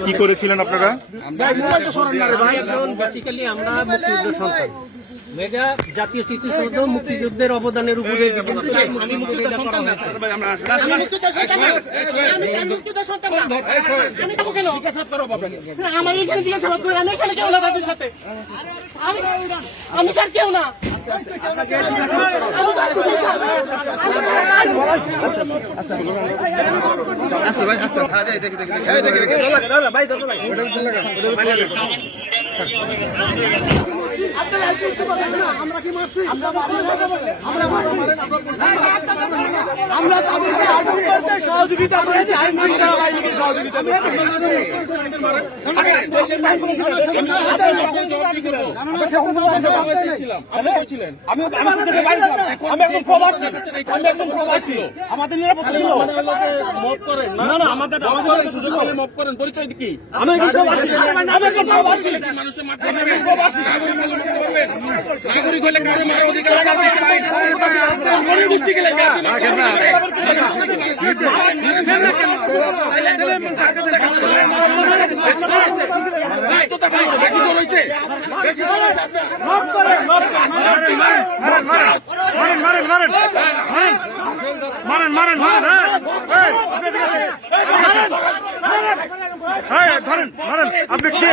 কি করেছিলেন আপনারা? বেসিক্যালি আমরা মুক্তিযুদ্ধের সন্তান, মেয়েরা জাতীয় স্মৃতিসৌধ মুক্তিযুদ্ধের অবদানের উপরে আমার এখানে জিজ্ঞাসাবাদ করে আমি এখানে কেউ না তাদের সাথে আমি স্যার কেউ না আমরা কি মারছি আমরা তাদেরকে আটক করতে সহযোগিতা করেছি সহযোগিতা আমাদের নিরাপত্তা ছিল মত করেন না না আমাদের সুযোগ হলে মত করেন পরিচয় কি আমি মানুষের নাগরিক হলে কারো মারার অধিকার আপনি কে?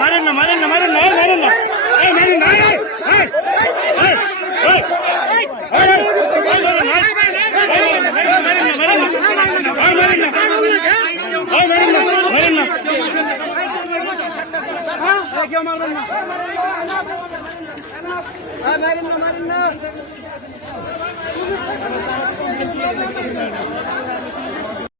মারেন না মারেন না মারেন না মারেন না মারেন না মারেন না